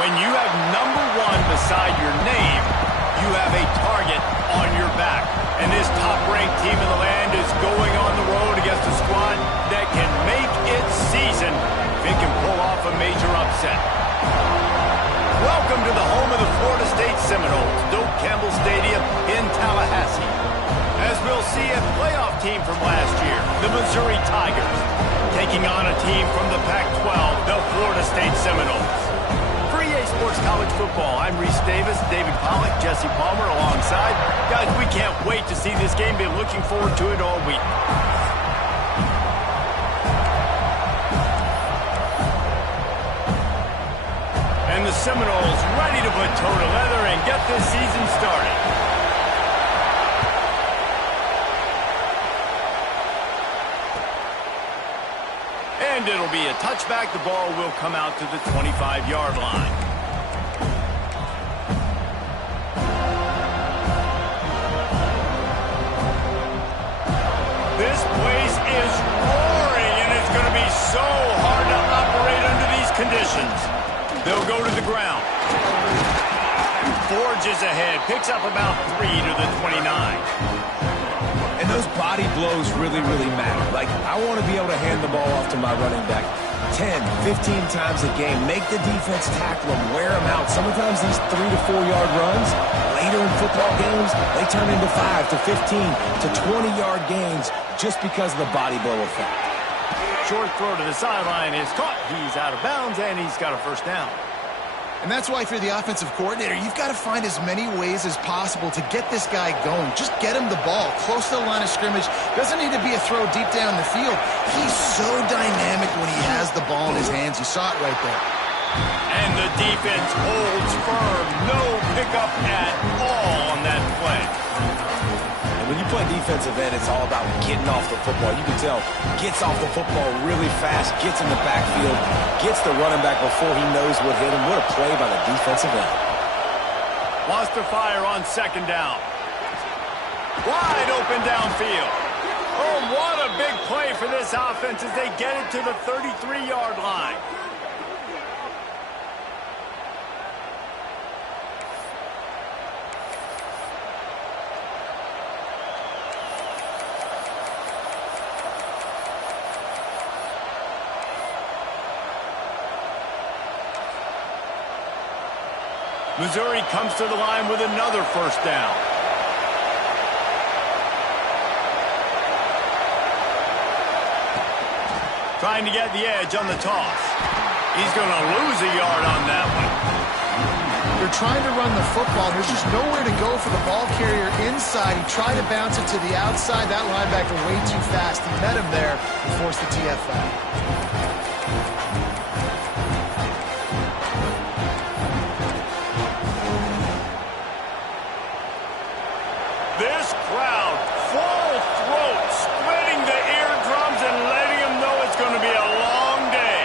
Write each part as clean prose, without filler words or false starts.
When you have number 1 beside your name, you have a target on your back. And this top-ranked team in the land is going on the road against a squad that can make its season if it can pull off a major upset. Welcome to the home of the Florida State Seminoles, Doak Campbell Stadium in Tallahassee. As we'll see a playoff team from last year, the Missouri Tigers, taking on a team from the Pac-12, the Florida State Seminoles. For EA Sports College Football, I'm Reese Davis, David Pollack, Jesse Palmer alongside. Guys, we can't wait to see this game. Been looking forward to it all week. And the Seminoles ready to put toe to leather and get this season started. And it'll be a touchback. The ball will come out to the 25-yard line. This place is roaring, and it's going to be so hard to operate under these conditions. They'll go to the ground. Forges ahead. Picks up about 3 to the 29. And those body blows really, really matter. Like, I want to be able to hand the ball off to my running back 10, 15 times a game. Make the defense tackle them, wear them out. Sometimes these 3 to 4 yard runs, later in football games, they turn into 5 to 15 to 20-yard gains just because of the body blow effect. Short throw to the sideline is caught. He's out of bounds, and he's got a first down. And that's why, if you're the offensive coordinator, you've got to find as many ways as possible to get this guy going. Just get him the ball close to the line of scrimmage. Doesn't need to be a throw deep down the field. He's so dynamic when he has the ball in his hands. You saw it right there. And the defense holds firm. No pickup at all on that play. And when you play defensive end, it's all about getting off the football. You can tell, gets off the football really fast, gets in the backfield, gets the running back before he knows what hit him. What a play by the defensive end. Wants to fire on second down. Wide open downfield. Oh, what a big play for this offense as they get it to the 33-yard line. Missouri comes to the line with another first down. Trying to get the edge on the toss. He's going to lose a yard on that one. They're trying to run the football. There's just nowhere to go for the ball carrier inside. He tried to bounce it to the outside. That linebacker way too fast. He met him there and forced the TFL. This crowd, full throat, splitting the eardrums and letting them know it's going to be a long day.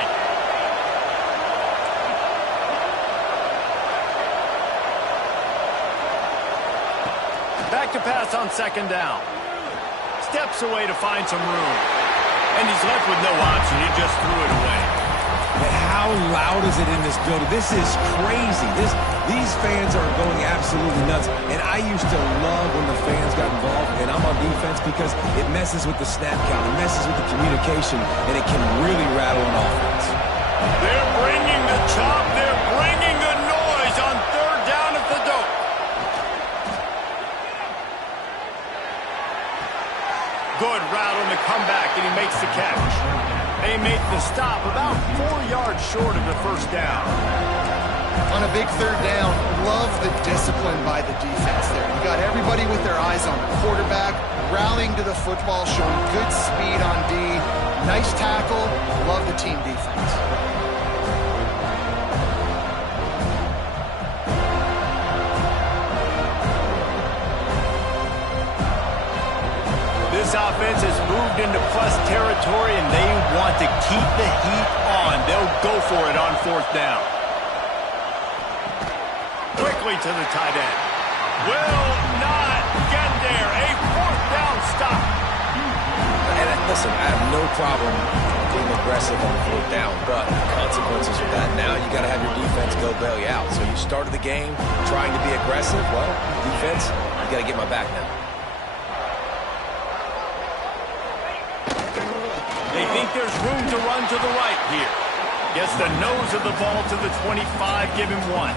Back to pass on second down. Steps away to find some room. And he's left with no option. He just threw it away. And how loud is it in this building? This is crazy. These fans are going absolutely nuts. And I used to love when the fans got involved, and I'm on defense because it messes with the snap count, it messes with the communication, and it can really rattle an offense. They're bringing the chop. They're bringing the noise on third down at the Doak. Good route on the comeback, and he makes the catch. They make the stop about 4 yards short of the first down. On a big third down, love the discipline by the defense there. You got everybody with their eyes on the quarterback, rallying to the football, showing good speed on D. Nice tackle. Love the team defense. This offense has moved into plus territory, and they want to keep the heat on. They'll go for it on fourth down. Quickly to the tight end. Will not get there. A fourth down stop. And listen, I have no problem being aggressive on 4th down, but the consequences of that now, you got to have your defense go bail you out. So you started the game trying to be aggressive. Well, defense, you got to get my back now. They think there's room to run to the right here. Gets the nose of the ball to the 25, give him 1.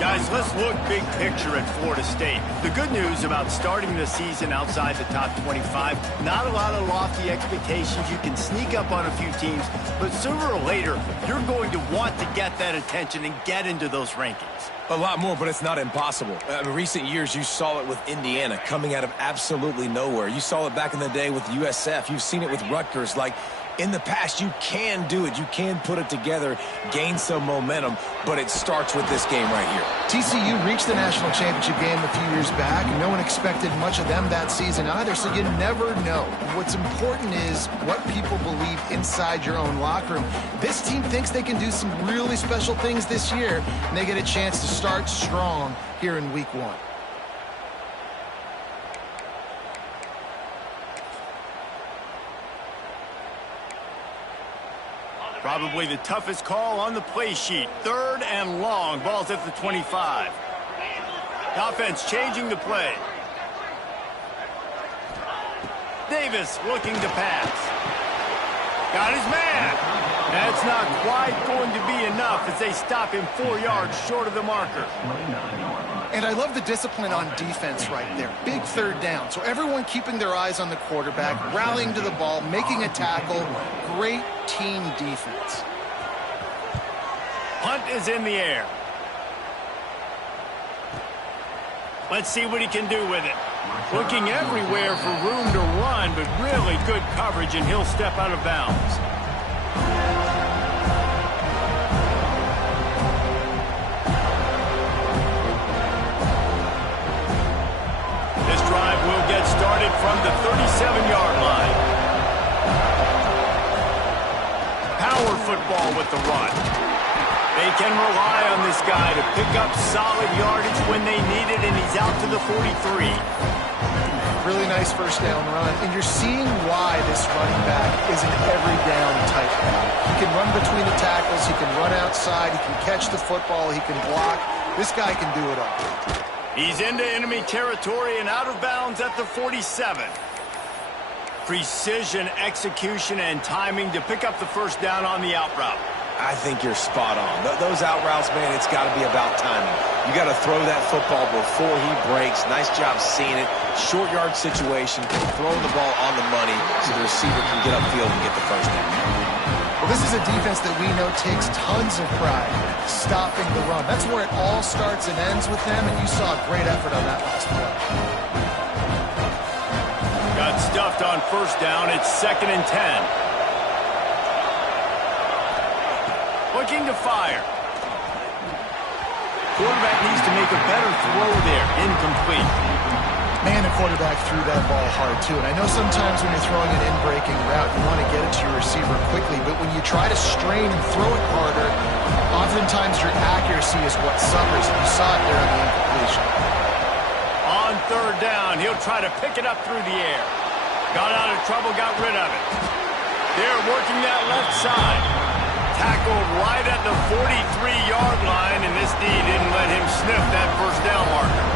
Guys, let's look big picture at Florida State. The good news about starting the season outside the top 25, not a lot of lofty expectations. You can sneak up on a few teams, but sooner or later, you're going to want to get that attention and get into those rankings. A lot more, but it's not impossible. In recent years, you saw it with Indiana coming out of absolutely nowhere. You saw it back in the day with USF. You've seen it with Rutgers. Like, in the past, you can do it. You can put it together, gain some momentum, but it starts with this game right here. TCU reached the national championship game a few years back. No one expected much of them that season either, so you never know. What's important is what people believe inside your own locker room. This team thinks they can do some really special things this year, and they get a chance to start strong here in week 1. Probably the toughest call on the play sheet. 3rd and long. Ball's at the 25. The offense changing the play. Davis looking to pass. Got his man. That's not quite going to be enough as they stop him 4 yards short of the marker. And I love the discipline on defense right there. Big 3rd down. So everyone keeping their eyes on the quarterback, rallying to the ball, making a tackle. Great team defense. Punt is in the air. Let's see what he can do with it. Looking everywhere for room to run, but really good coverage, and he'll step out of bounds. This drive will get started from the 37-yard line. Power football with the run. They can rely on this guy to pick up solid yardage when they need it, and he's out to the 43. Really nice first down run, and you're seeing why this running back is an every down type guy. He can run between the tackles, he can run outside, he can catch the football, he can block. This guy can do it all. He's into enemy territory and out of bounds at the 47. Precision, execution, and timing to pick up the first down on the out route. I think you're spot on. Those out routes, man, it's got to be about timing. You got to throw that football before he breaks. Nice job seeing it. Short yard situation, throwing the ball on the money so the receiver can get upfield and get the first down. Well, this is a defense that we know takes tons of pride stopping the run. That's where it all starts and ends with them, and you saw a great effort on that last play. Got stuffed on first down. It's 2nd and 10. Looking to fire. Quarterback needs to make a better throw there. Incomplete. Man, the quarterback threw that ball hard, too. And I know sometimes when you're throwing an in-breaking route, you want to get it to your receiver quickly. But when you try to strain and throw it harder, oftentimes your accuracy is what suffers. And you saw it there on the incompletion. On 3rd down, he'll try to pick it up through the air. Got out of trouble, got rid of it. They're working that left side. Tackled right at the 43-yard line, and this D didn't let him sniff that first down marker.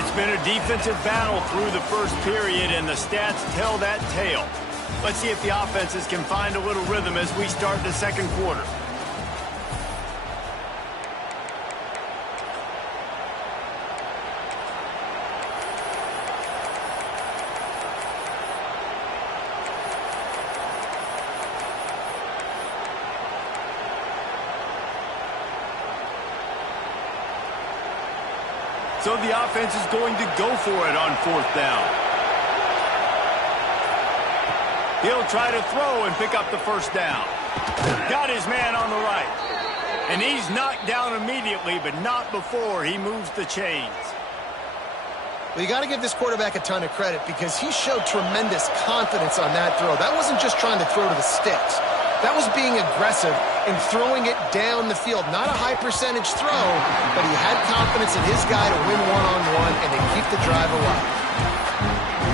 It's been a defensive battle through the first period, and the stats tell that tale. Let's see if the offenses can find a little rhythm as we start the 2nd quarter. So the offense is going to go for it on 4th down. He'll try to throw and pick up the first down. Got his man on the right. And he's knocked down immediately, but not before he moves the chains. Well, you got to give this quarterback a ton of credit because he showed tremendous confidence on that throw. That wasn't just trying to throw to the sticks. That was being aggressive and throwing it down the field. Not a high percentage throw, but he had confidence in his guy to win one-on-one and to keep the drive alive.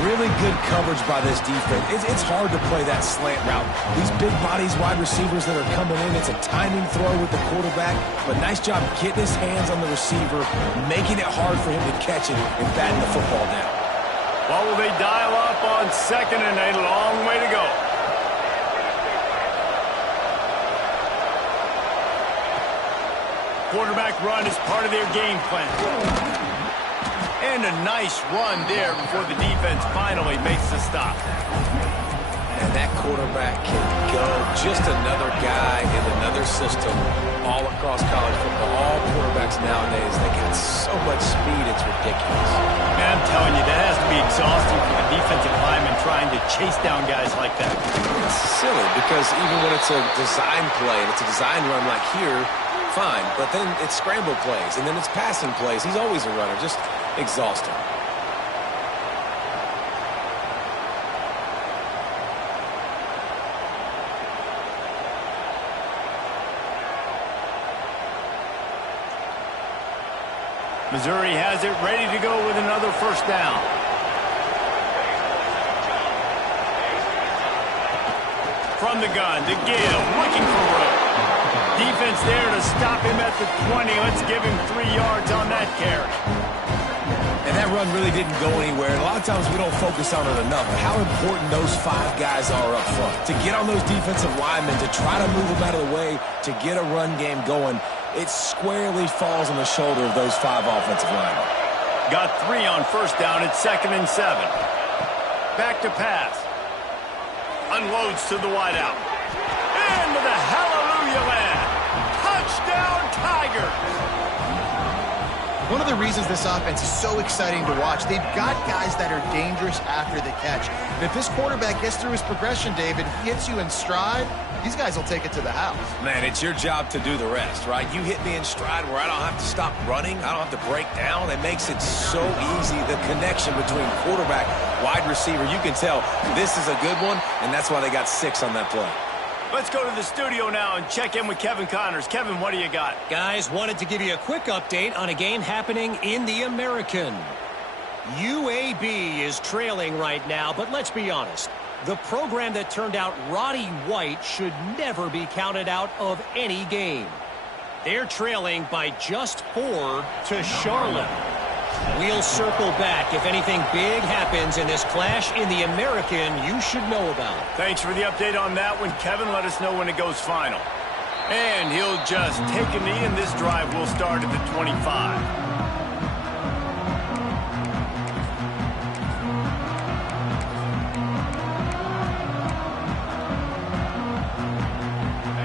Really good coverage by this defense. It's hard to play that slant route. These big bodies, wide receivers that are coming in, it's a timing throw with the quarterback, but nice job getting his hands on the receiver, making it hard for him to catch it and batting the football down. Well, will they dial up on 2nd and a long way to go? Quarterback run is part of their game plan. And a nice run there before the defense finally makes the stop. And that quarterback can go. Just another guy in another system all across college football. All quarterbacks nowadays, they got so much speed, it's ridiculous. Man, I'm telling you, that has to be exhausting for the defensive lineman trying to chase down guys like that. It's silly because even when it's a design play and it's a design run like here, fine. But then it's scramble plays and then it's passing plays. He's always a runner. Just exhausting. Missouri has it ready to go with another first down. From the gun, to Gill, looking for room. Defense there to stop him at the 20. Let's give him 3 yards on that carry. And that run really didn't go anywhere. And a lot of times we don't focus on it enough. How important those 5 guys are up front. To get on those defensive linemen, to try to move them out of the way, to get a run game going, it squarely falls on the shoulder of those 5 offensive linemen. Got 3 on first down at 2nd and 7. Back to pass. Unloads to the wideout. Into the hallelujah land. Touchdown Tigers. One of the reasons this offense is so exciting to watch, they've got guys that are dangerous after the catch. And if this quarterback gets through his progression, David, he hits you in stride, these guys will take it to the house. Man, it's your job to do the rest, right? You hit me in stride where I don't have to stop running. I don't have to break down. It makes it so easy, the connection between quarterback, wide receiver. You can tell this is a good one, and that's why they got 6 on that play. Let's go to the studio now and check in with Kevin Connors. Kevin, what do you got? Guys, wanted to give you a quick update on a game happening in the American. UAB is trailing right now, but let's be honest. The program that turned out Roddy White should never be counted out of any game. They're trailing by just 4 to Charlotte. We'll circle back if anything big happens in this clash in the American you should know about. Thanks for the update on that one, Kevin. Let us know when it goes final. And he'll just take a knee, and this drive will start at the 25.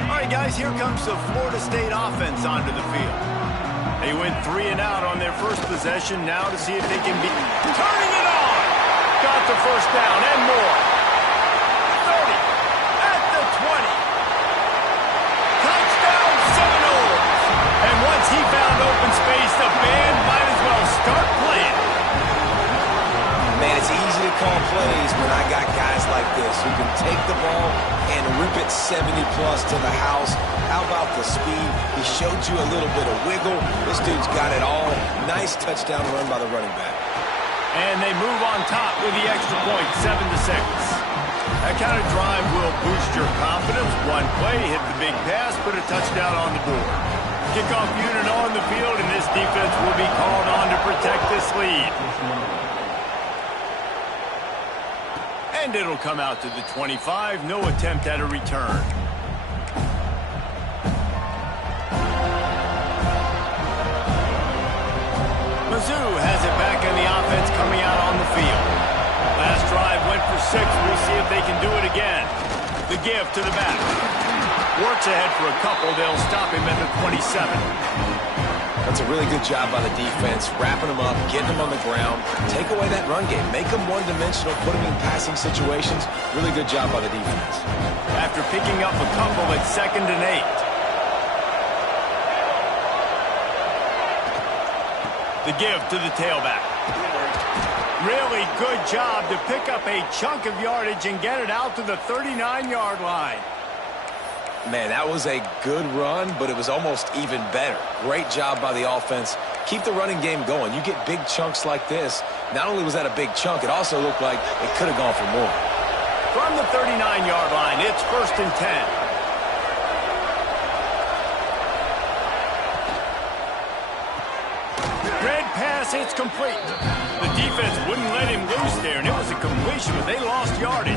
All right, guys, here comes the Florida State offense onto the field. They went 3 and out on their first possession. Now to see if they can be turning it on. Got the first down and more. 30 at the 20. Touchdown Seminoles. And once he found open space, the band might as well start playing. Man, it's easy to call plays when I got guys like this who can take the ball and rip it 70-plus to the house. How about the speed? He showed you a little bit of wiggle. This dude's got it all. Nice touchdown run by the running back. And they move on top with the extra point, 7-6. That kind of drive will boost your confidence. One play, hit the big pass, put a touchdown on the board. Kickoff unit on the field, and this defense will be called on to protect this lead. And it'll come out to the 25. No attempt at a return. Mizzou has it back in the offense coming out on the field. Last drive went for 6. We'll see if they can do it again. The give to the back. Works ahead for a couple. They'll stop him at the 27. That's a really good job by the defense, wrapping them up, getting them on the ground. Take away that run game. Make them one-dimensional, put them in passing situations. Really good job by the defense. After picking up a couple at 2nd and 8. The give to the tailback. Really good job to pick up a chunk of yardage and get it out to the 39-yard line. Man, that was a good run, but it was almost even better. Great job by the offense. Keep the running game going. You get big chunks like this. Not only was that a big chunk, it also looked like it could have gone for more. From the 39-yard line, it's 1st and 10. It's complete. The defense wouldn't let him loose there, and it was a completion, but they lost yardage.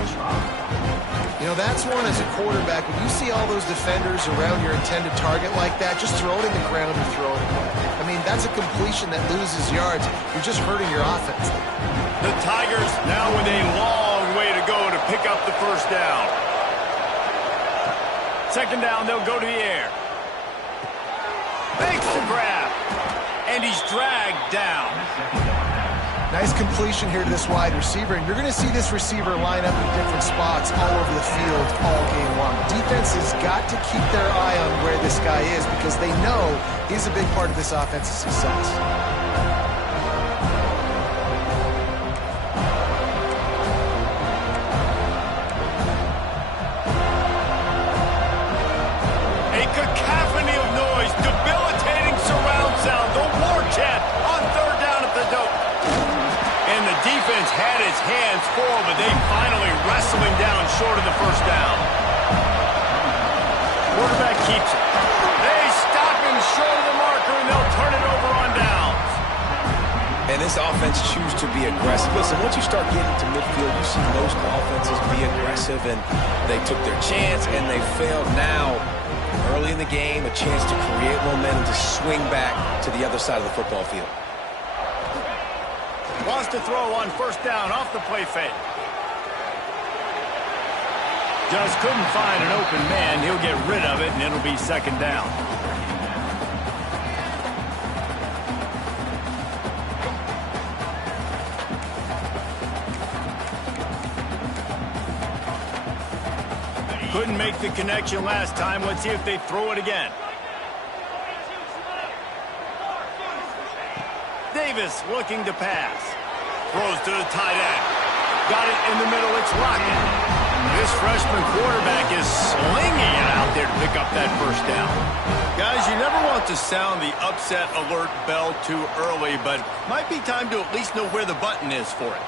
You know, that's one as a quarterback. When you see all those defenders around your intended target like that, just throw it in the ground or throw it away. I mean, that's a completion that loses yards. You're just hurting your offense. The Tigers now with a long way to go to pick up the 1st down. 2nd down, they'll go to the air. Makes the grab. And he's dragged down. Nice completion here to this wide receiver, and you're going to see this receiver line up in different spots all over the field all game long. Defense has got to keep their eye on where this guy is because they know he's a big part of this offense's success. Had his hands full, but they finally wrestle him down short of the 1st down. Quarterback keeps it. They stop him short of the marker, and they'll turn it over on downs. And this offense chooses to be aggressive. Listen, once you start getting to midfield, you see most offenses be aggressive, and they took their chance, and they failed. Now, early in the game, a chance to create momentum to swing back to the other side of the football field. Wants to throw on 1st down off the play fake. Just couldn't find an open man. He'll get rid of it, and it'll be 2nd down. Couldn't make the connection last time. Let's see if they throw it again. Davis looking to pass. Throws to the tight end. Got it in the middle. It's rocking. This freshman quarterback is slinging it out there to pick up that 1st down. Guys, you never want to sound the upset alert bell too early, but might be time to at least know where the button is for it.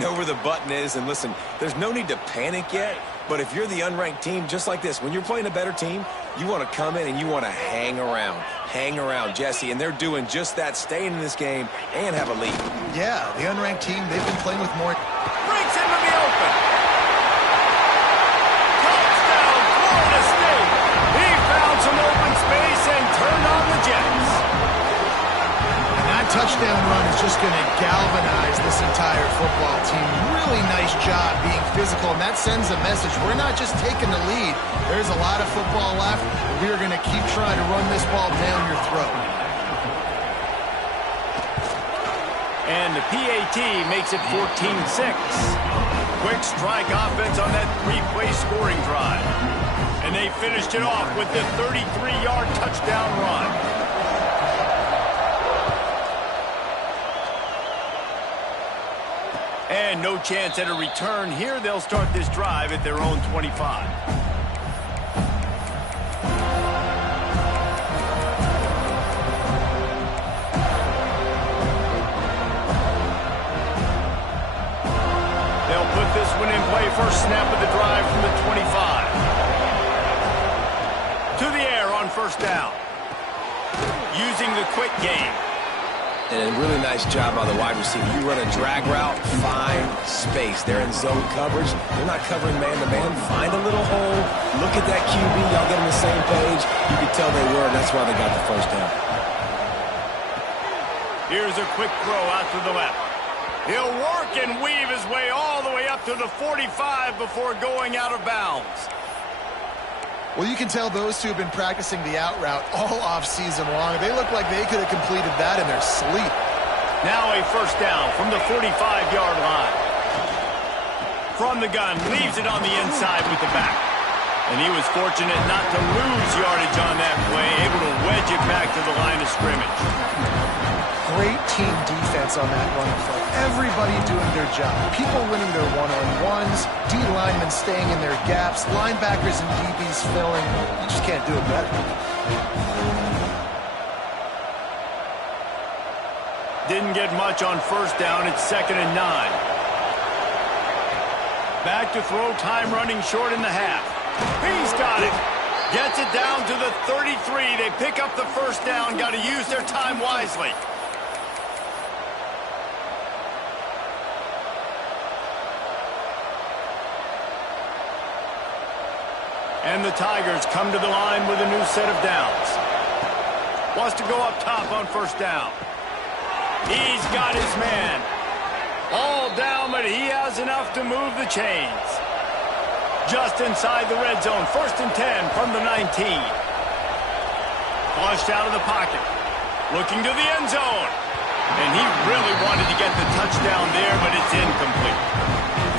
Know where the button is, and listen, there's no need to panic yet, but if you're the unranked team, just like this, when you're playing a better team, you want to come in and you want to hang around. Hang around, Jesse, and they're doing just that, staying in this game and have a lead. Yeah, the unranked team, they've been playing with more. Breaks into the open. Touchdown, Florida State. He found some open space and turned on the Jets. That touchdown run is just going to galvanize this entire football team. Really nice job being physical, and that sends a message. We're not just taking the lead. There's a lot of football left. We are going to keep trying to run this ball down your throat. And the PAT makes it 14-6. Quick strike offense on that 3-play scoring drive. And they finished it off with the 33-yard touchdown run. And no chance at a return here. They'll start this drive at their own 25. They'll put this one in play. First snap of the drive from the 25. To the air on 1st down. Using the quick game. And a really nice job by the wide receiver. You run a drag route, find space. They're in zone coverage. They're not covering man-to-man. Find a little hole. Look at that QB. Y'all get on the same page. You can tell they were, and that's why they got the 1st down. Here's a quick throw out to the left. He'll work and weave his way all the way up to the 45 before going out of bounds. Well, you can tell those two have been practicing the out route all off-season long. They look like they could have completed that in their sleep. Now a 1st down from the 45-yard line. From the gun, leaves it on the inside with the back. And he was fortunate not to lose yardage on that play, able to wedge it back to the line of scrimmage. great team defense on that running play. Everybody doing their job. People winning their one-on-ones, D linemen staying in their gaps, linebackers and DBs filling. You just can't do it better. Didn't get much on first down. It's 2nd and 9. Back to throw, time running short in the half. He's got it. Gets it down to the 33. They pick up the first down. Got to use their time wisely. And the Tigers come to the line with a new set of downs. Wants to go up top on first down. He's got his man. All down, but he has enough to move the chains. Just inside the red zone. 1st and 10 from the 19. Flushed out of the pocket. Looking to the end zone. And he really wanted to get the touchdown there, but it's incomplete.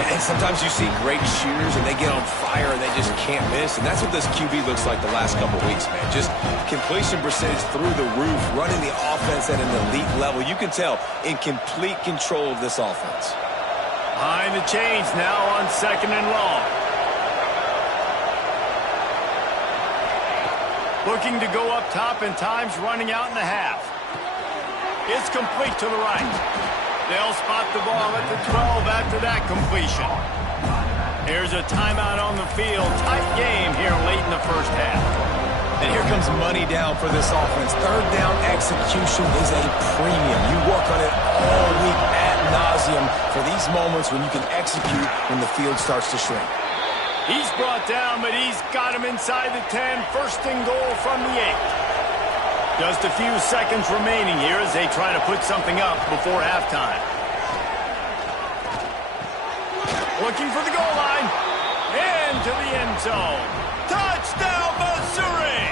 And sometimes you see great shooters and they get on fire and they just can't miss. And that's what this QB looks like the last couple weeks, man. Just completion percentage through the roof, running the offense at an elite level. You can tell in complete control of this offense. Behind the chains now on 2nd and long. Looking to go up top, and time's running out in the half. It's complete to the right. They'll spot the ball at the 12 after that completion. Here's a timeout on the field. Tight game here late in the first half. And here comes money down for this offense. 3rd down execution is a premium. You work on it all week ad nauseum for these moments when you can execute when the field starts to shrink. He's brought down, but he's got him inside the 10. 1st and goal from the 8. Just a few seconds remaining here as they try to put something up before halftime. Looking for the goal line. Into the end zone. Touchdown, Missouri!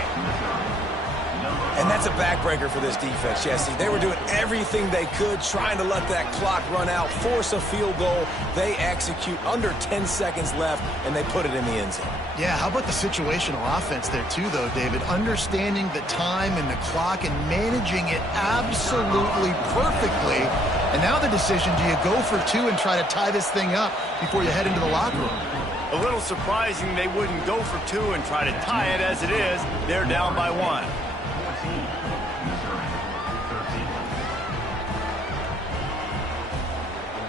And that's a backbreaker for this defense, Jesse. They were doing everything they could, trying to let that clock run out, force a field goal. They execute under 10 seconds left, and they put it in the end zone. Yeah, how about the situational offense there too, though, David? Understanding the time and the clock and managing it absolutely perfectly. And now the decision, do you go for 2 and try to tie this thing up before you head into the locker room? A little surprising they wouldn't go for 2 and try to tie it. As it is, they're down by 1.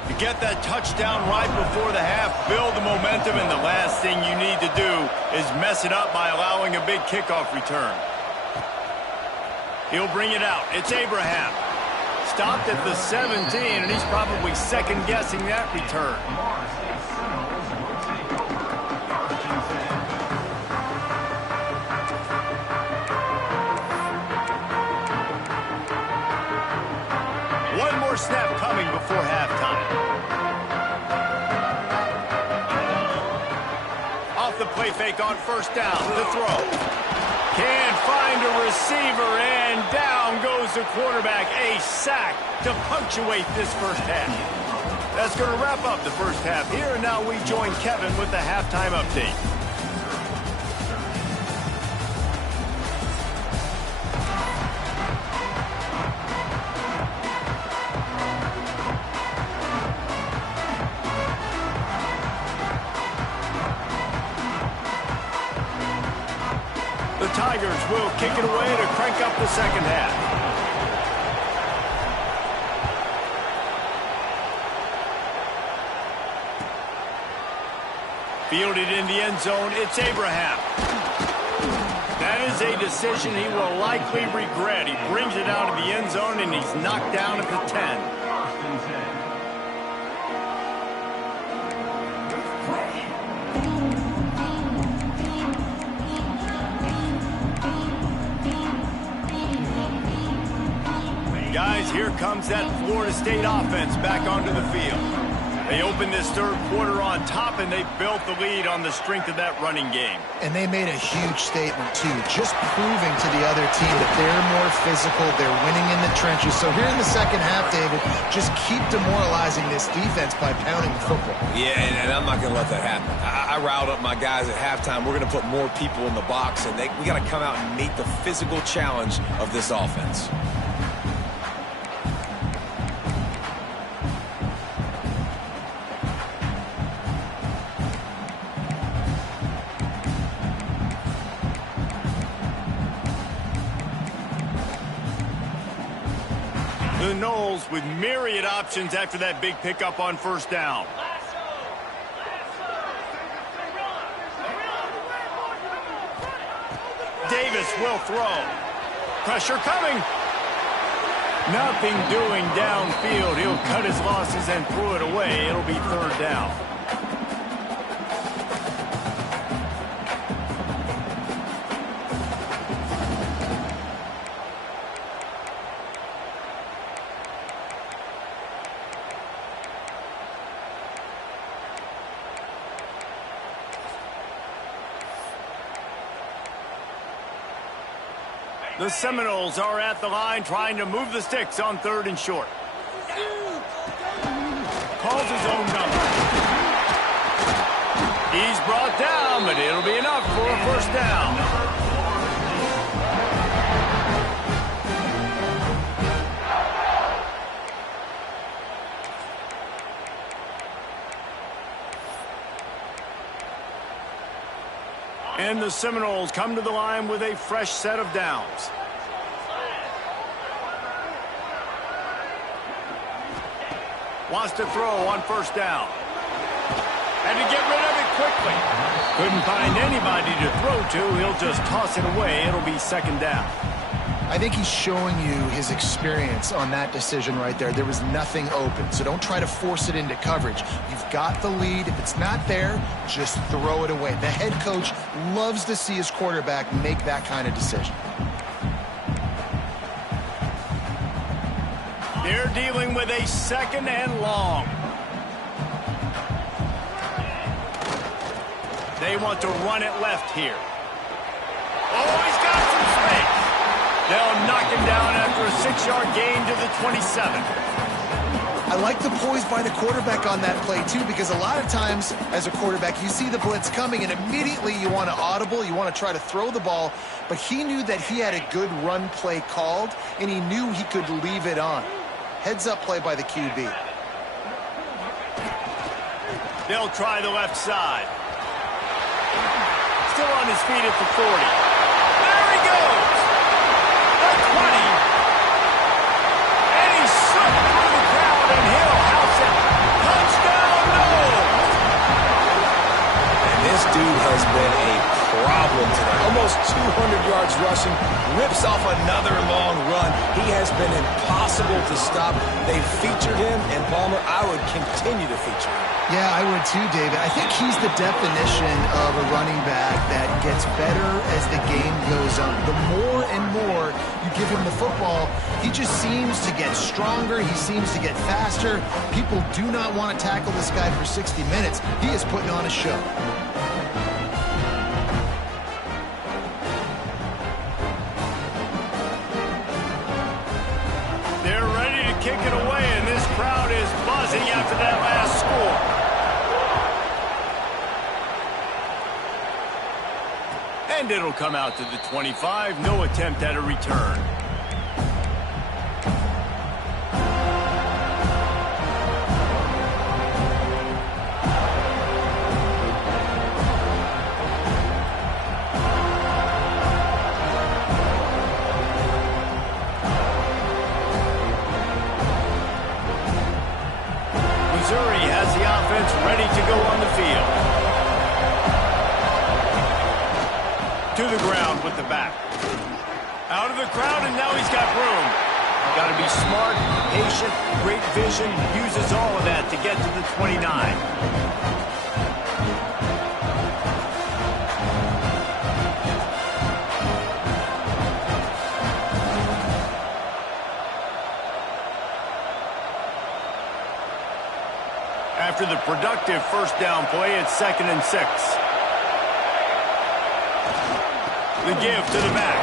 You get that touchdown right before the half, build the momentum, and the last thing you need to do is mess it up by allowing a big kickoff return. He'll bring it out. It's Abraham. Stopped at the 17, and he's probably second-guessing that return. One more snap coming before halftime. Off the play fake on first down. The throw. Can't find a receiver, and down goes the quarterback. A sack to punctuate this first half. That's going to wrap up the first half here, and now we join Kevin with the halftime update. The Tigers will kick it away to crank up the second half. Fielded in the end zone, it's Abraham. That is a decision he will likely regret. He brings it out of the end zone, and he's knocked down at the 10. Guys, here comes that Florida State offense back onto the field. They opened this third quarter on top, and they built the lead on the strength of that running game. And they made a huge statement, too, just proving to the other team that they're more physical, they're winning in the trenches. So here in the second half, David, just keep demoralizing this defense by pounding the football. Yeah, and I'm not going to let that happen. I riled up my guys at halftime. We're going to put more people in the box, and we got to come out and meet the physical challenge of this offense. The Knowles with myriad options after that big pickup on first down. Davis will throw. Pressure coming. Nothing doing downfield. He'll cut his losses and throw it away. It'll be third down. The Seminoles are at the line trying to move the sticks on third and short. Calls his own number. He's brought down, but it'll be enough for a first down. And the Seminoles come to the line with a fresh set of downs. Wants to throw on first down. Had to get rid of it quickly. Couldn't find anybody to throw to. He'll just toss it away. It'll be second down. I think he's showing you his experience on that decision right there. There was nothing open, so don't try to force it into coverage. You've got the lead. If it's not there, just throw it away. The head coach loves to see his quarterback make that kind of decision. They're dealing with a second and long. They want to run it left here. Oh, he's got some space. They'll knock him down after a 6-yard gain to the 27. I like the poise by the quarterback on that play, too, because a lot of times as a quarterback, you see the blitz coming, and immediately you want to audible, you want to try to throw the ball, but he knew that he had a good run play called, and he knew he could leave it on. Heads-up play by the QB. They'll try the left side. Still on his feet at the 40. There he goes! The 20. And he's sucked through the crowd, and he'll house it. Touchdown, Knowles! And this dude has been a problem today. Almost 200 yards rushing. Rips off another long run. He has been impossible to stop. They've featured him, and Palmer, I would continue to feature him. Yeah, I would too, David. I think he's the definition of a running back that gets better as the game goes on. The more and more you give him the football, he just seems to get stronger. He seems to get faster. People do not want to tackle this guy for 60 minutes. He is putting on a show. They're ready to kick it away, and this crowd is buzzing after that last score. And it'll come out to the 25. No attempt at a return. Missouri has the offense ready to go on the field. To the ground with the back. Out of the crowd, and now he's got room. Got to be smart, patient, great vision. Uses all of that to get to the 29. After the productive first down play, it's 2nd and 6. The give to the back.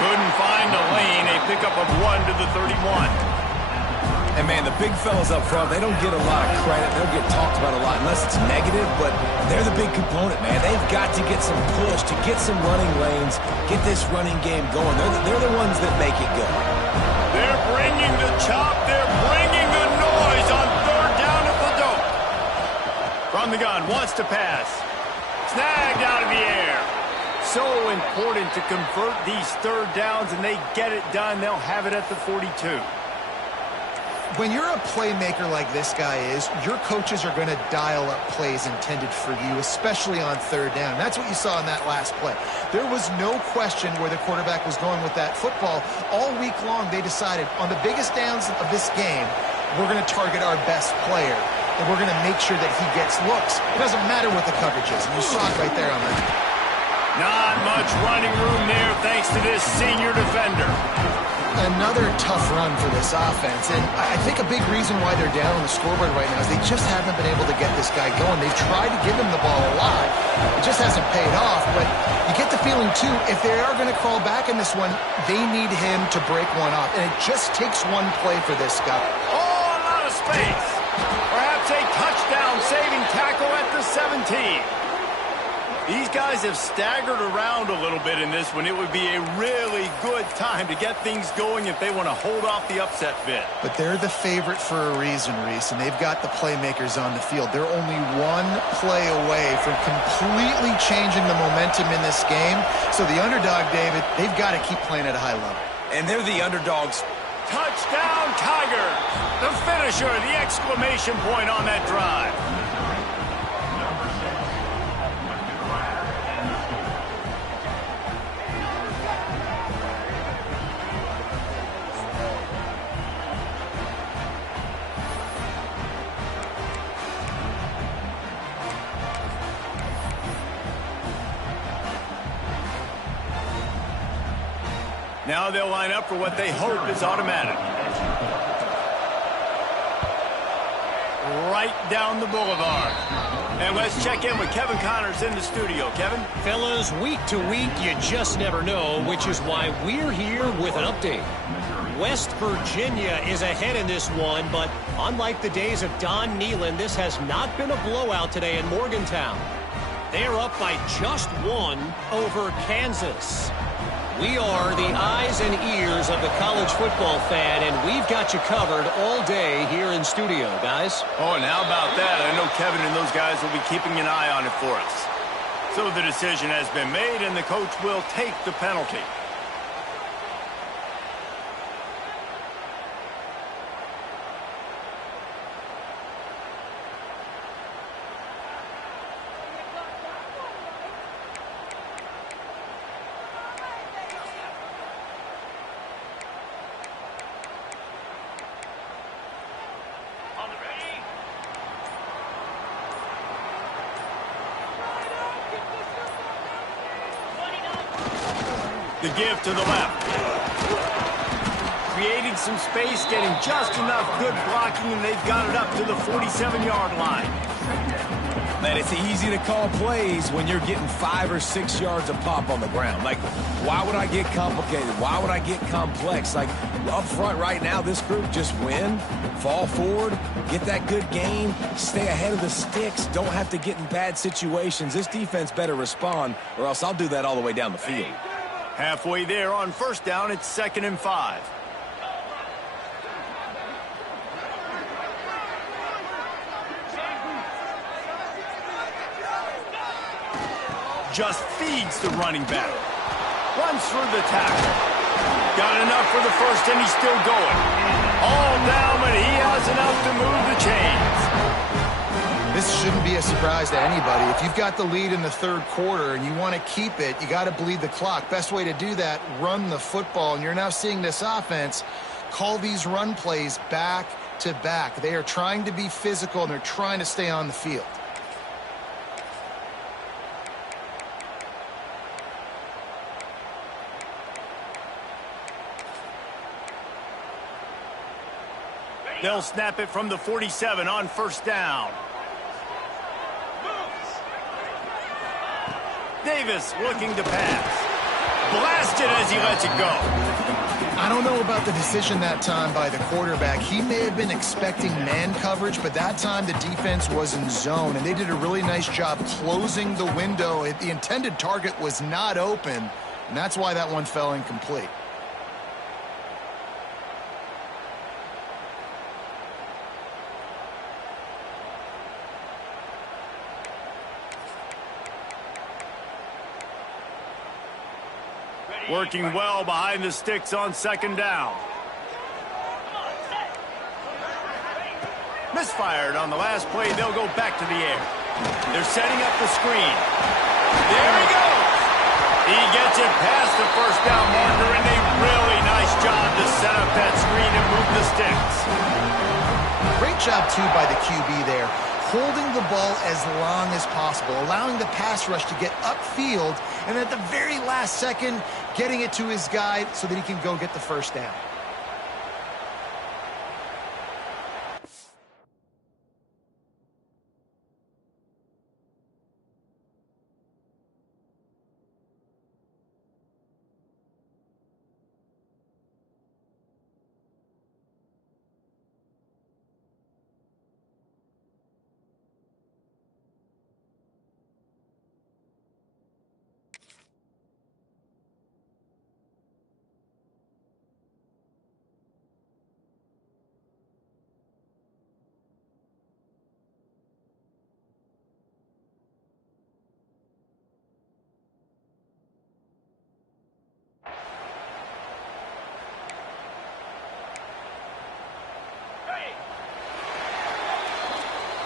Couldn't find a lane. A pickup of 1 to the 31. And, man, the big fellas up front, they don't get a lot of credit. They don't get talked about a lot unless it's negative, but they're the big component, man. They've got to get some push, to get some running lanes, get this running game going. They're the ones that make it go. They're bringing the chop. They're bringing the noise on third down at the dope. From the gun, wants to pass. Snagged out of the air. So important to convert these third downs, and they get it done. They'll have it at the 42. When you're a playmaker like this guy is, your coaches are going to dial up plays intended for you, especially on third down. That's what you saw in that last play. There was no question where the quarterback was going with that football. All week long, they decided on the biggest downs of this game, we're going to target our best player, and we're going to make sure that he gets looks. It doesn't matter what the coverage is, and you saw it right there on that. Not much running room there thanks to this senior defender. Another tough run for this offense, and I think a big reason why they're down on the scoreboard right now is they just haven't been able to get this guy going. They've tried to give him the ball a lot. It just hasn't paid off, but you get the feeling, too, if they are going to crawl back in this one, they need him to break one off, and it just takes one play for this guy. Oh, a lot of space. Perhaps a touchdown-saving tackle at the 17. These guys have staggered around a little bit in this one. It would be a really good time to get things going if they want to hold off the upset bid. But they're the favorite for a reason, Reese, and they've got the playmakers on the field. They're only one play away from completely changing the momentum in this game. So the underdog, David, they've got to keep playing at a high level. And they're the underdogs. Touchdown, Tiger! The finisher, the exclamation point on that drive. Now they'll line up for what they hope is automatic. Right down the boulevard. And let's check in with Kevin Connors in the studio. Kevin? Fellas, week to week, you just never know, which is why we're here with an update. West Virginia is ahead in this one, but unlike the days of Don Nehlen, this has not been a blowout today in Morgantown. They're up by just one over Kansas. We are the eyes and ears of the college football fan, and we've got you covered all day here in studio, guys. Oh, and how about that? I know Kevin and those guys will be keeping an eye on it for us. So the decision has been made, and the coach will take the penalty. The give to the left. Creating some space, getting just enough good blocking, and they've got it up to the 47-yard line. Man, it's easy to call plays when you're getting 5 or 6 yards of pop on the ground. Like, why would I get complicated? Why would I get complex? Like, up front right now, this group just win, fall forward, get that good gain, stay ahead of the sticks, don't have to get in bad situations. This defense better respond, or else I'll do that all the way down the field. Halfway there on first down, it's 2nd and 5. Just feeds the running back. Runs through the tackle. Got enough for the first, and he's still going. All down, but he has enough to move the chains. This shouldn't be a surprise to anybody. If you've got the lead in the third quarter and you want to keep it, you got to bleed the clock. Best way to do that, run the football. And you're now seeing this offense call these run plays back to back. They are trying to be physical, and they're trying to stay on the field. They'll snap it from the 47 on first down. Davis looking to pass. Blasted as he lets it go. I don't know about the decision that time by the quarterback. He may have been expecting man coverage, but that time the defense was in zone, and they did a really nice job closing the window. The intended target was not open, and that's why that one fell incomplete. Working well behind the sticks on second down. Misfired on the last play. They'll go back to the air. They're setting up the screen. There he goes. He gets it past the first down marker, and a really nice job to set up that screen and move the sticks. Great job, too, by the QB there, holding the ball as long as possible, allowing the pass rush to get upfield, and at the very last second, getting it to his guy so that he can go get the first down.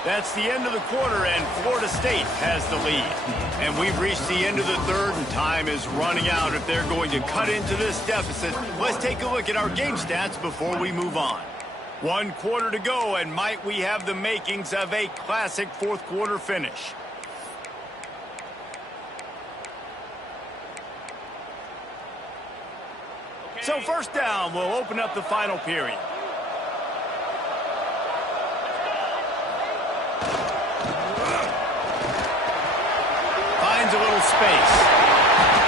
That's the end of the quarter, and Florida State has the lead. And we've reached the end of the third, and time is running out if they're going to cut into this deficit. Let's take a look at our game stats before we move on. 1 quarter to go, and might we have the makings of a classic fourth quarter finish. So first down, we'll open up the final period. Finds a little space.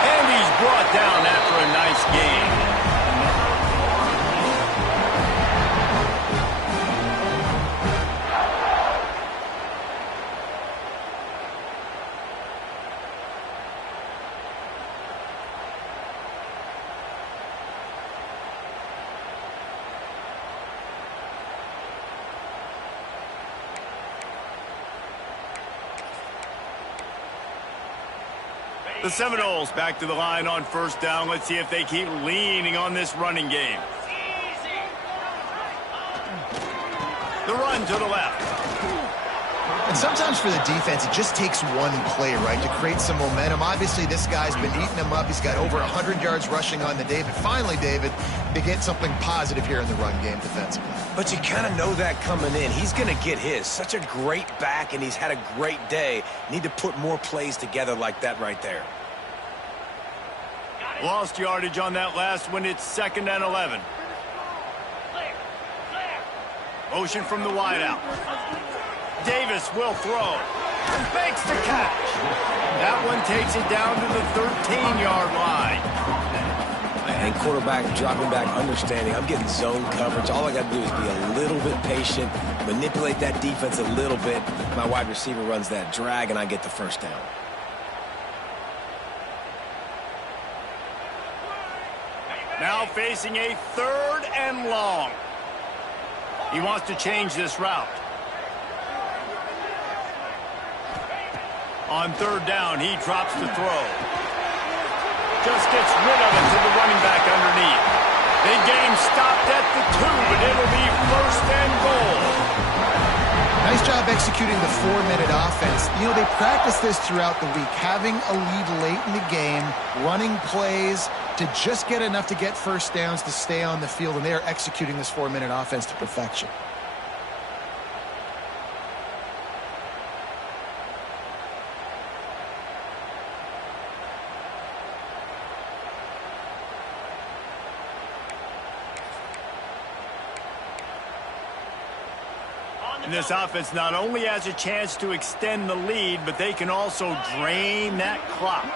And he's brought down after a nice gain. The Seminoles back to the line on first down. Let's see if they keep leaning on this running game. The run to the left. And sometimes for the defense, it just takes one play, right, to create some momentum. Obviously, this guy's been eating them up. He's got over 100 yards rushing on the day. But finally, David, they get something positive here in the run game defensively. But you kind of know that coming in. He's going to get his. Such a great back, and he's had a great day. Need to put more plays together like that right there. Lost yardage on that last one. It's 2nd and 11. Motion from the wideout. Davis will throw. Makes the catch. That one takes it down to the 13-yard line. And quarterback dropping back, understanding I'm getting zone coverage. All I got to do is be a little bit patient, manipulate that defense a little bit. My wide receiver runs that drag, and I get the first down. Now facing a 3rd and long. He wants to change this route. On 3rd down, he drops the throw. Just gets rid of it to the running back underneath. The game stopped at the 2, but it'll be 1st and goal. Nice job executing the 4-minute offense. You know, they practice this throughout the week, having a lead late in the game, running plays to just get enough to get first downs to stay on the field, and they are executing this 4-minute offense to perfection. And this offense not only has a chance to extend the lead, but they can also drain that clock.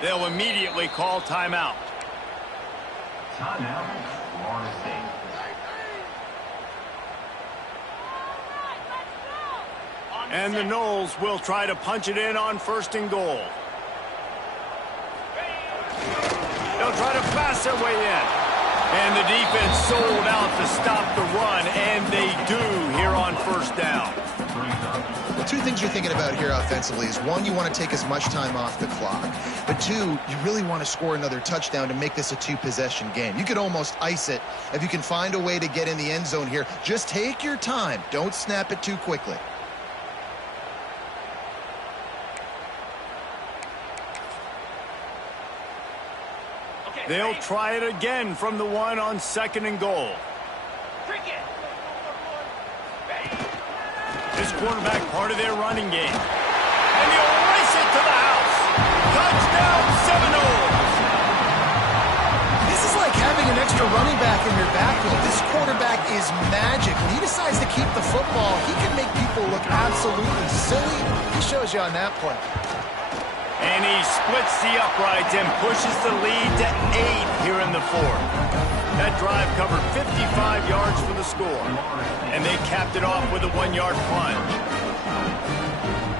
They'll immediately call timeout. Timeout, Florida State. And the Noles will try to punch it in on 1st and goal. They'll try to pass their way in. And the defense sold out to stop the run, and they do here on 1st down. The two things you're thinking about here offensively is, one, you want to take as much time off the clock. But two, you really want to score another touchdown to make this a two-possession game. You could almost ice it if you can find a way to get in the end zone here. Just take your time. Don't snap it too quickly. They'll try it again from the one on 2nd and goal. This quarterback part of their running game. And he'll race it to the house. Touchdown, Seminoles. This is like having an extra running back in your backfield. This quarterback is magic. When he decides to keep the football, he can make people look absolutely silly. He shows you on that play. And he splits the uprights and pushes the lead to 8 here in the 4th. That drive covered 55 yards for the score. And they capped it off with a 1-yard plunge.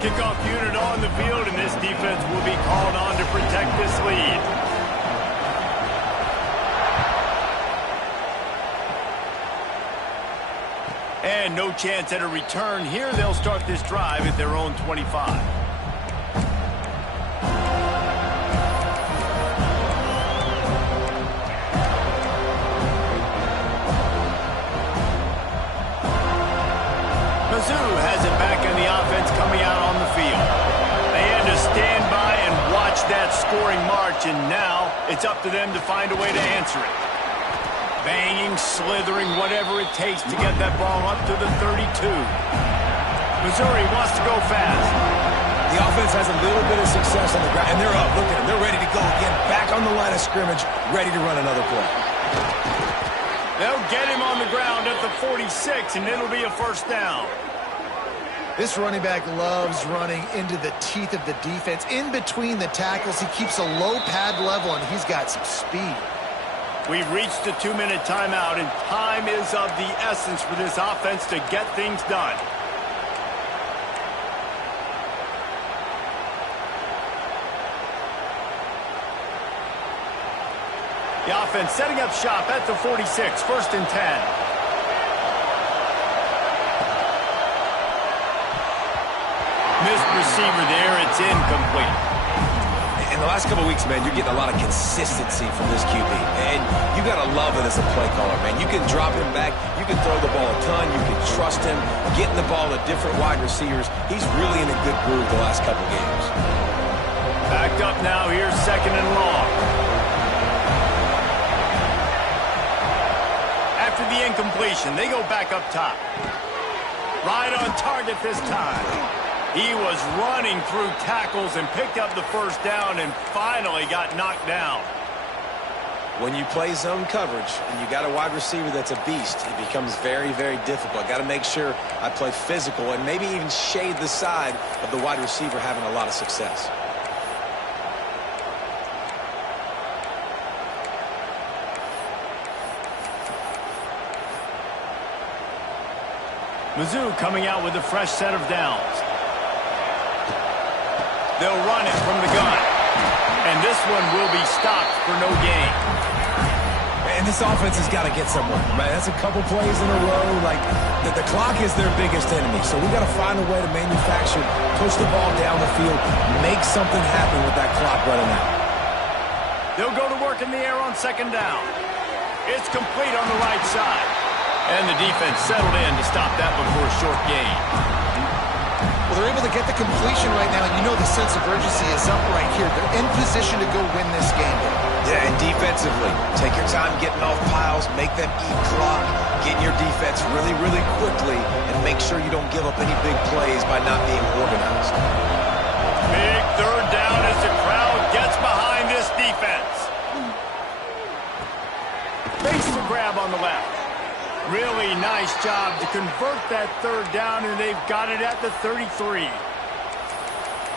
Kickoff unit on the field, and this defense will be called on to protect this lead. And no chance at a return here. They'll start this drive at their own 25. Mizzou has it back in the offense coming out on the field. They had to stand by and watch that scoring march, and now it's up to them to find a way to answer it. Banging, slithering, whatever it takes to get that ball up to the 32. Missouri wants to go fast. The offense has a little bit of success on the ground, and they're up. Look at them. They're ready to go again. Back on the line of scrimmage, ready to run another play. They'll get him on the ground at the 46, and it'll be a first down. This running back loves running into the teeth of the defense. In between the tackles, he keeps a low pad level, and he's got some speed. We've reached the 2-minute timeout, and time is of the essence for this offense to get things done. The offense setting up shop at the 46, 1st and 10. Missed receiver there, it's incomplete. In the last couple of weeks, man, you're getting a lot of consistency from this QB. And you got to love it as a play caller, man. You can drop him back. You can throw the ball a ton. You can trust him. Getting the ball to different wide receivers. He's really in a good groove the last couple games. Backed up now. Here's 2nd and long. After the incompletion, they go back up top. Right on target this time. He was running through tackles and picked up the first down and finally got knocked down. When you play zone coverage and you got a wide receiver that's a beast, it becomes very, very difficult. Got to make sure I play physical and maybe even shade the side of the wide receiver having a lot of success. Mizzou coming out with a fresh set of downs. They'll run it from the gun. And this one will be stopped for no gain. And this offense has got to get somewhere. Man, that's a couple plays in a row. Like, the clock is their biggest enemy. So we got to find a way to manufacture, push the ball down the field, make something happen with that clock running out. They'll go to work in the air on 2nd down. It's complete on the right side. And the defense settled in to stop that one for a short gain. Well, they're able to get the completion right now, and you know the sense of urgency is up right here. They're in position to go win this game. Yeah, and defensively, take your time getting off piles, make them eat clock, get in your defense really, really quickly, and make sure you don't give up any big plays by not being organized. Big 3rd down as the crowd gets behind this defense. Face the grab on the left. Really nice job to convert that 3rd down, and they've got it at the 33.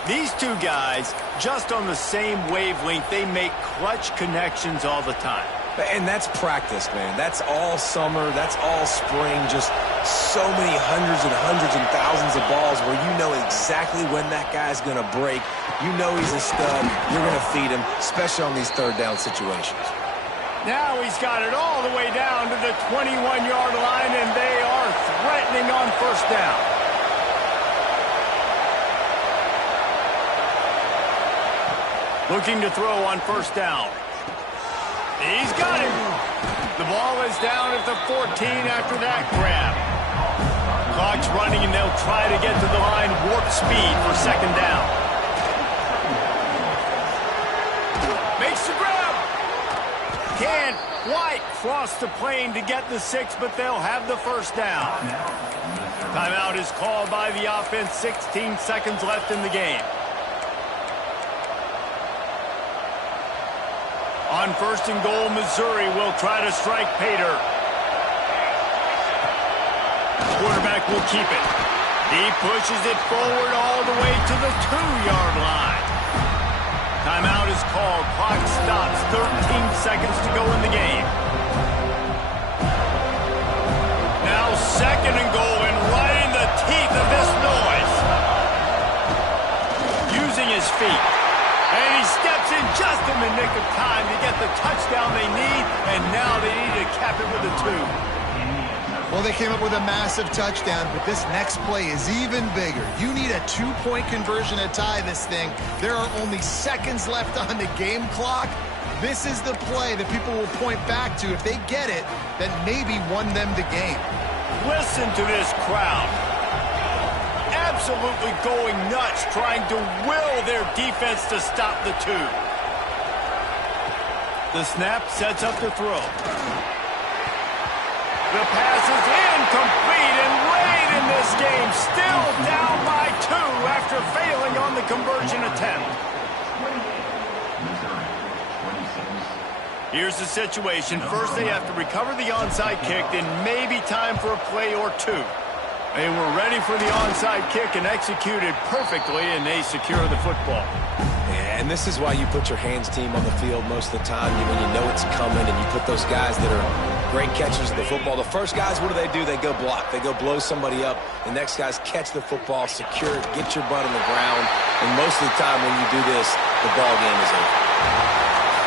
These two guys, just on the same wavelength, they make clutch connections all the time. And that's practice, man. That's all summer. That's all spring. Just so many hundreds and thousands of balls where you know exactly when that guy's going to break. You know he's a stud. You're going to feed him, especially on these 3rd down situations. Now he's got it all the way down to the 21-yard line, and they are threatening on 1st down. Looking to throw on first down. He's got him. The ball is down at the 14 after that grab. Clock's running, and they'll try to get to the line warp speed for second down. Makes the grab. Can't quite cross the plane to get the 6, but they'll have the first down. Timeout is called by the offense. 16 seconds left in the game. On first and goal, Missouri will try to strike Pater. Quarterback will keep it. He pushes it forward all the way to the 2-yard line. Timeout is called. Clock stops. 13 seconds to go in the game. Now second and goal, and right in the teeth of this noise. Using his feet. And he steps in just in the nick of time to get the touchdown they need, and now they need to cap it with a 2. Well, they came up with a massive touchdown, but this next play is even bigger. You need a 2-point conversion to tie this thing. There are only seconds left on the game clock. This is the play that people will point back to. If they get it, that maybe won them the game. Listen to this crowd. Absolutely going nuts, trying to will their defense to stop the 2. The snap sets up the throw. The pass is incomplete, and late in this game, still down by 2 after failing on the conversion attempt. Here's the situation. First, they have to recover the onside kick, then maybe time for a play or 2. They were ready for the onside kick and executed perfectly, and they secure the football. And this is why you put your hands team on the field most of the time when you know it's coming, and you put those guys that are great catchers of the football. The first guys, what do? They go block. They go blow somebody up. The next guys catch the football, secure it, get your butt on the ground. And most of the time when you do this, the ball game is over.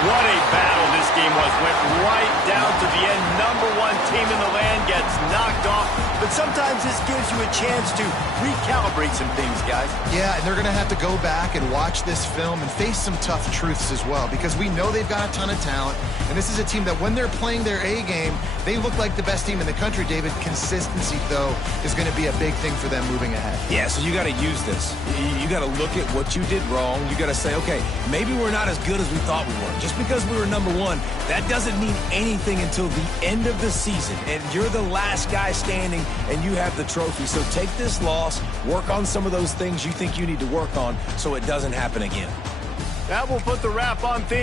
What a battle this game was. Went right down to the end. Number 1 team in the land gets knocked off. But sometimes this gives you a chance to recalibrate some things, guys. Yeah, and they're going to have to go back and watch this film and face some tough truths as well, because we know they've got a ton of talent. And this is a team that when they're playing their A game, they look like the best team in the country, David. Consistency, though, is going to be a big thing for them moving ahead. Yeah, so you got to use this. You got to look at what you did wrong. You got to say, okay, maybe we're not as good as we thought we were. Just because we were number 1, that doesn't mean anything until the end of the season. And you're the last guy standing, and you have the trophy. So take this loss, work on some of those things you think you need to work on so it doesn't happen again. That will put the wrap on things.